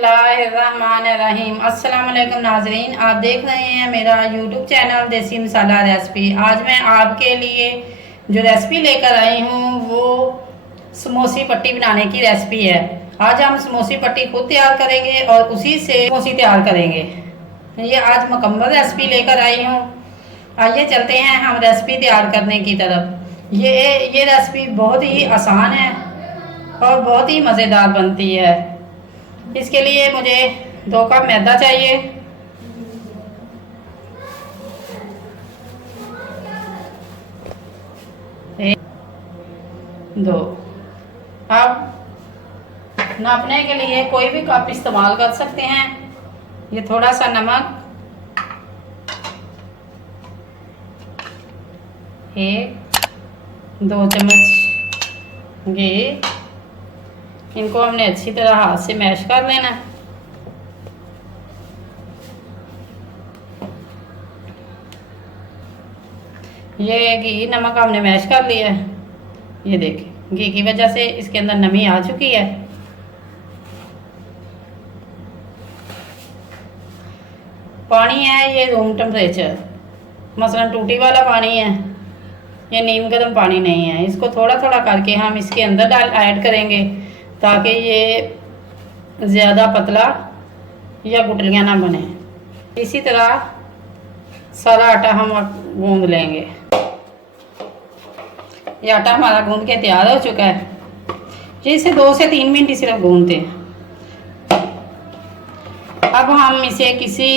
बिस्मिल्लाहिर्रहमानिर्रहीम। अस्सलाम वालेकुम नाजरीन, आप देख रहे हैं मेरा यूट्यूब चैनल देसी मसाला रेसिपी। आज मैं आपके लिए जो रेसिपी लेकर आई हूँ वो समोसी पट्टी बनाने की रेसिपी है। आज हम समोसी पट्टी खुद तैयार करेंगे और उसी से समोसी तैयार करेंगे। ये आज मुकम्मल रेसिपी लेकर आई हूँ। आइए चलते हैं हम रेसिपी तैयार करने की तरफ। ये रेसिपी बहुत ही आसान है और बहुत ही मज़ेदार बनती है। इसके लिए मुझे 2 कप मैदा चाहिए, एक 2। अब नापने के लिए कोई भी कप इस्तेमाल कर सकते हैं। ये थोड़ा सा नमक, 1-2 चम्मच घी। इनको हमने अच्छी तरह हाथ से मैश कर लेना। ये घी नमक हमने मैश कर लिया है। ये देखिए घी की वजह से इसके अंदर नमी आ चुकी है। पानी है ये रूम टेम्परेचर, मसलन टूटी वाला पानी है, ये नीम गर्म पानी नहीं है। इसको थोड़ा थोड़ा करके हम इसके अंदर ऐड करेंगे ताकि ये ज़्यादा पतला या गुठलियाँ ना बने। इसी तरह सारा आटा हम गूंद लेंगे। ये आटा हमारा गूंद के तैयार हो चुका है। ये इसे 2 से 3 मिनट सिर्फ गूंदते हैं। अब हम इसे किसी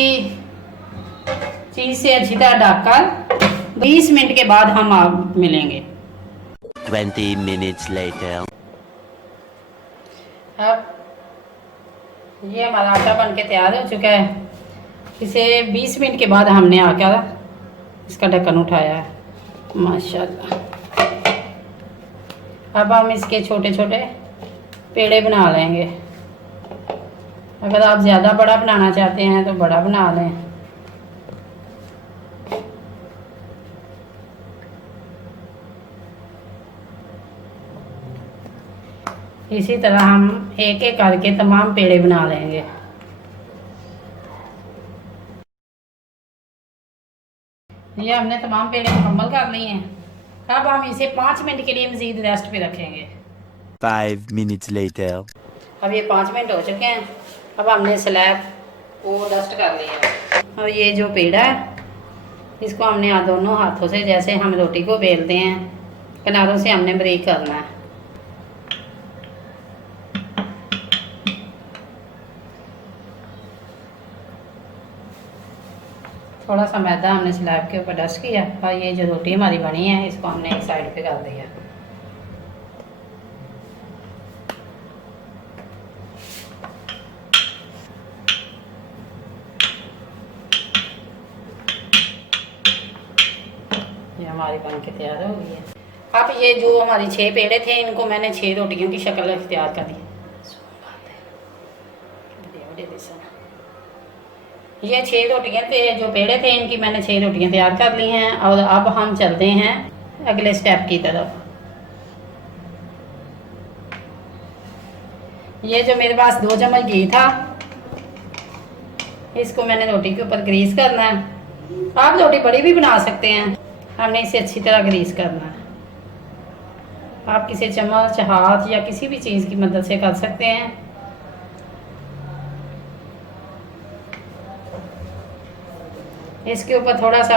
चीज़ से अच्छी तरह ढककर 20 मिनट के बाद हम आप मिलेंगे। 20 minutes later. अब ये हमारा आटा बन के तैयार हो चुका है। इसे 20 मिनट के बाद हमने आकर इसका ढक्कन उठाया है। माशाल्लाह। अब हम इसके छोटे छोटे पेड़े बना लेंगे। अगर आप ज़्यादा बड़ा बनाना चाहते हैं तो बड़ा बना लें। इसी तरह हम एक एक करके तमाम पेड़े बना लेंगे। ये हमने तमाम पेड़े मुकम्मल कर लिए हैं। अब हम इसे 5 मिनट के लिए मज़ीद रेस्ट पे रखेंगे। 5 minutes later. अब ये 5 मिनट हो चुके हैं। अब हमने स्लैब को डस्ट कर लिया है। और ये जो पेड़ा है इसको हमने दोनों हाथों से, जैसे हम रोटी को बेलते हैं, किनारों से हमने बारीक करना है। थोड़ा सा मैदा हमने स्लैब के ऊपर डस्ट किया और ये जो रोटी हमारी बनी है इसको हमने एक साइड पे कर दिया। ये हमारी बन के तैयार हो गई है। अब ये जो हमारी 6 पेड़े थे इनको मैंने 6 रोटियों की शक्ल तैयार कर दी। ये 6 रोटियां थे, जो पेड़े थे इनकी मैंने 6 रोटियां तैयार कर ली हैं। और अब हम चलते हैं अगले स्टेप की तरफ। ये जो मेरे पास 2 चम्मच घी था इसको मैंने रोटी के ऊपर ग्रीस करना है। आप रोटी बड़ी भी बना सकते हैं। हमने इसे अच्छी तरह ग्रीस करना है। आप किसी चम्मच, हाथ या किसी भी चीज़ की मदद से कर सकते हैं। इसके ऊपर थोड़ा सा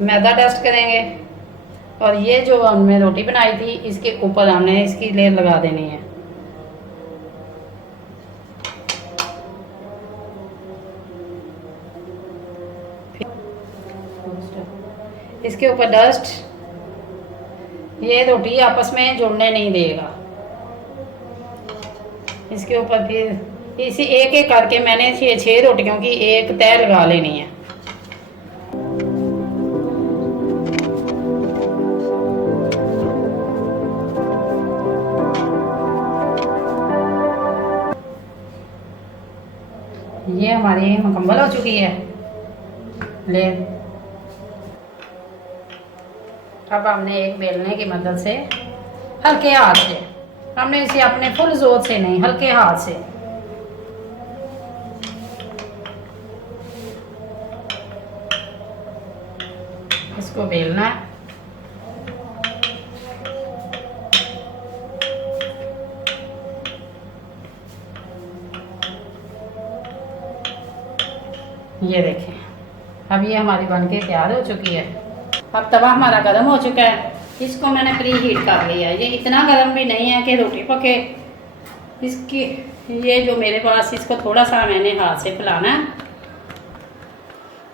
मैदा डस्ट करेंगे और ये जो हमने रोटी बनाई थी इसके ऊपर हमने इसकी लेयर लगा देनी है। इसके ऊपर डस्ट, ये रोटी आपस में जुड़ने नहीं देगा। इसके ऊपर फिर इसी एक एक करके मैंने ये 6 रोटियों की एक तह लगा लेनी है। ये हमारी मुकम्मल हो चुकी है। ले अब हमने एक बेलने की मदद से हल्के हाथ से, हमने इसे अपने फुल जोर से नहीं, हल्के हाथ से इसको बेलना है। ये देखें, अब ये हमारी बनके तैयार हो चुकी है। अब तवा हमारा गर्म हो चुका है, इसको मैंने प्री हीट कर लिया है। ये इतना गर्म भी नहीं है कि रोटी पके। इसकी ये जो मेरे पास, इसको थोड़ा सा मैंने हाथ से फैलाना है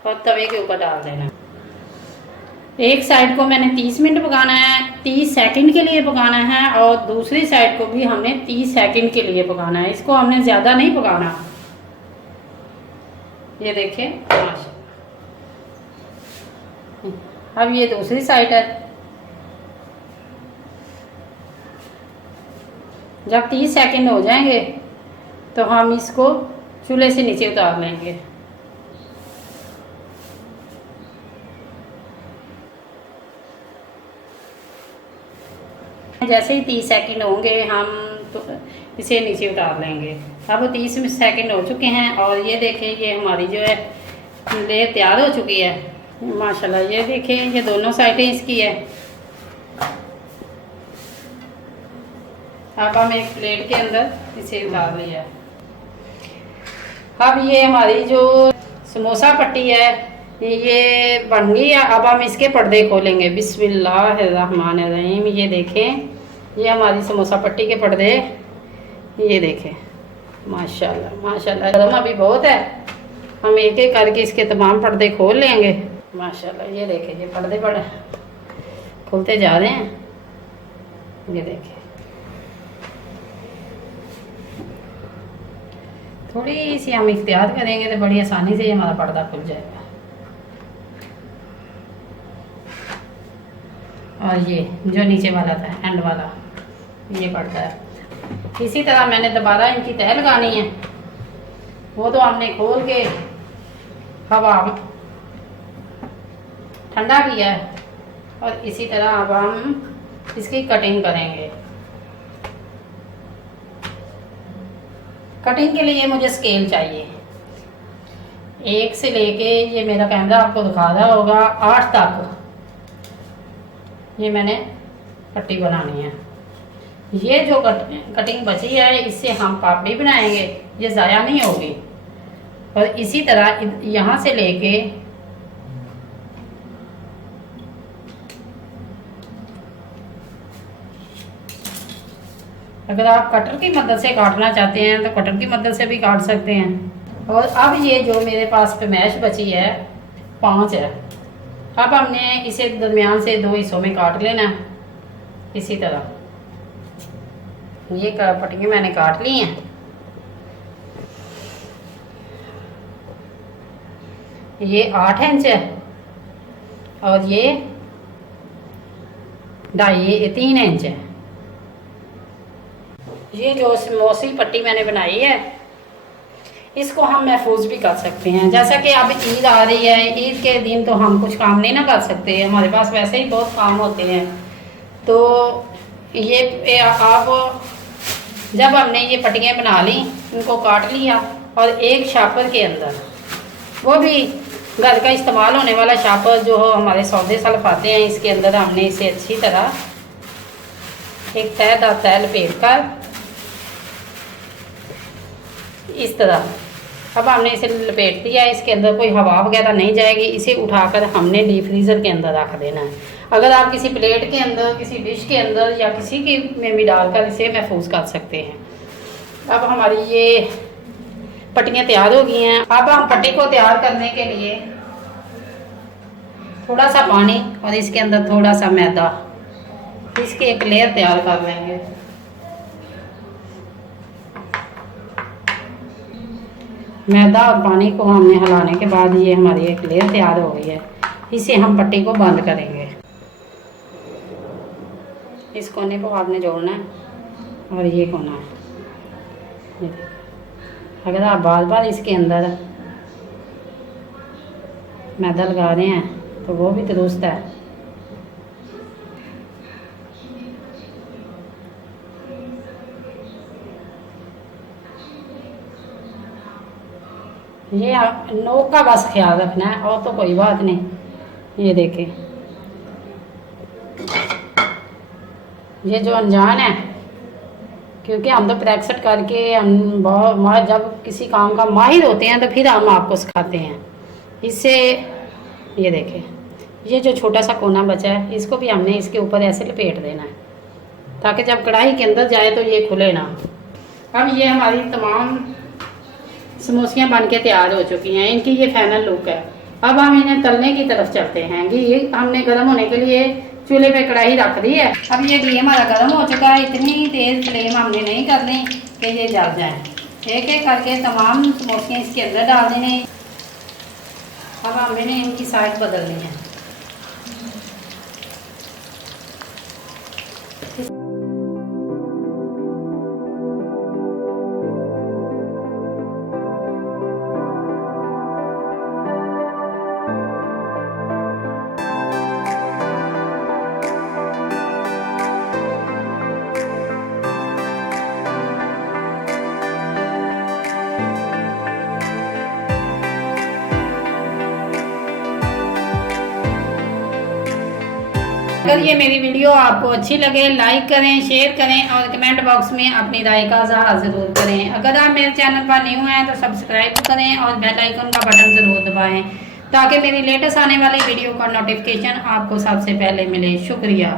और तवे के ऊपर डाल देना है। एक साइड को मैंने 30 मिनट पकाना है, 30 सेकंड के लिए पकाना है, और दूसरी साइड को भी हमने 30 सेकंड के लिए पकाना है। इसको हमने ज़्यादा नहीं पकाना। ये देखें, अब ये दूसरी साइड है। जब 30 सेकंड हो जाएंगे तो हम इसको चूल्हे से नीचे उतार लेंगे। जैसे ही 30 सेकंड होंगे हम तो इसे नीचे उतार लेंगे। अब 30 सेकंड हो चुके हैं और ये देखें, ये हमारी जो है लेयर तैयार हो चुकी है माशाल्लाह। ये देखें, ये दोनों साइडें इसकी है। अब हम एक प्लेट के अंदर इसे उतार लिया। अब ये हमारी जो समोसा पट्टी है ये बन गई है। अब हम इसके पर्दे खोलेंगे। बिस्मिल्लाहिर्रहमानिर्रहीम। ये देखें, ये हमारी समोसा पट्टी के पर्दे, ये देखें माशाल्लाह माशाल्लाह। गर्म अभी बहुत है, हम एक एक करके इसके तमाम पर्दे खोल लेंगे माशाल्लाह। ये देखें, ये पर्दे बड़े खुलते जा रहे हैं। ये देखें, थोड़ी सी हम इख्तियार करेंगे तो बड़ी आसानी से हमारा पर्दा खुल जाएगा। और ये जो नीचे वाला था, एंड वाला, ये पर्दा है। इसी तरह मैंने दोबारा इनकी तह लगानी है। वो तो हमने खोल के हवा ठंडा किया है, और इसी तरह अब हम इसकी कटिंग करेंगे। कटिंग के लिए मुझे स्केल चाहिए। 1 से लेके, ये मेरा कैमरा आपको दिखा रहा होगा, 8 तक ये मैंने पट्टी बनानी है। ये जो कटिंग बची है इससे हम पापड़ी बनाएंगे, ये ज़ाया नहीं होगी। और इसी तरह यहाँ से लेके अगर आप कटर की मदद से काटना चाहते हैं तो कटर की मदद से भी काट सकते हैं। और अब ये जो मेरे पास पैमाइश बची है 5 है। अब हमने इसे दरमियान से 2 हिस्सों में काट लेना है। इसी तरह ये पट्टियाँ मैंने काट ली हैं। ये 8 इंच है और ये 3 इंच है। ये जो समोसी पट्टी मैंने बनाई है इसको हम महफूज भी कर सकते हैं। जैसा कि अब ईद आ रही है, ईद के दिन तो हम कुछ काम नहीं ना कर सकते, हमारे पास वैसे ही बहुत काम होते हैं। तो ये आप जब हमने ये पट्टियाँ बना ली, इनको काट लिया, और एक शापर के अंदर, वो भी घर का इस्तेमाल होने वाला शापर जो हमारे सौदे सल्फ आते हैं, इसके अंदर हमने इसे अच्छी तरह एक तह लपेट कर इस तरह, अब हमने इसे लपेट दिया। इसके अंदर कोई हवा वगैरह नहीं जाएगी। इसे उठाकर हमने डीप फ्रीज़र के अंदर रख देना है। अगर आप किसी प्लेट के अंदर, किसी डिश के अंदर या किसी के में भी डालकर इसे महफूज कर सकते हैं। अब हमारी ये पट्टियाँ तैयार हो गई हैं। अब हम पट्टी को तैयार करने के लिए थोड़ा सा पानी और इसके अंदर थोड़ा सा मैदा, इसके एक लेयर तैयार कर लेंगे। मैदा और पानी को हमने हिलाने के बाद ये हमारी एक लेयर तैयार हो गई है। इसे हम पट्टी को बंद करेंगे। इस कोने को आपने जोड़ना है और ये कोना है। अगर आप बार बार इसके अंदर मैदा लगा रहे हैं तो वो भी दुरुस्त है। ये नोक का बस ख्याल रखना है, और तो कोई बात नहीं। ये देखें, ये जो अनजान है, क्योंकि हम तो प्रैक्टिस करके हम बहुत जब किसी काम का माहिर होते हैं तो फिर हम आपको सिखाते हैं। इससे ये देखें, ये जो छोटा सा कोना बचा है इसको भी हमने इसके ऊपर ऐसे लपेट देना है ताकि जब कढ़ाई के अंदर जाए तो ये खुले ना। अब ये हमारी तमाम समोसियाँ बन के तैयार हो चुकी हैं। इनकी ये फाइनल लुक है। अब हम इन्हें तलने की तरफ चलते हैं। ये हमने गर्म होने के लिए चूल्हे पे कढ़ाई रख दी है। अब ये घी हमारा गर्म हो चुका है। इतनी तेज़ फ्लेम हमने नहीं करनी कि ये जल जाए। एक एक करके तमाम समोसियाँ इसके अंदर डाल देने। अब हमने इनकी साइज बदलनी है। अगर ये मेरी वीडियो आपको अच्छी लगे लाइक करें, शेयर करें और कमेंट बॉक्स में अपनी राय का इज़हार ज़रूर करें। अगर आप मेरे चैनल पर न्यू हैं तो सब्सक्राइब करें और बेल आइकन का बटन ज़रूर दबाएं ताकि मेरी लेटेस्ट आने वाली वीडियो का नोटिफिकेशन आपको सबसे पहले मिले। शुक्रिया।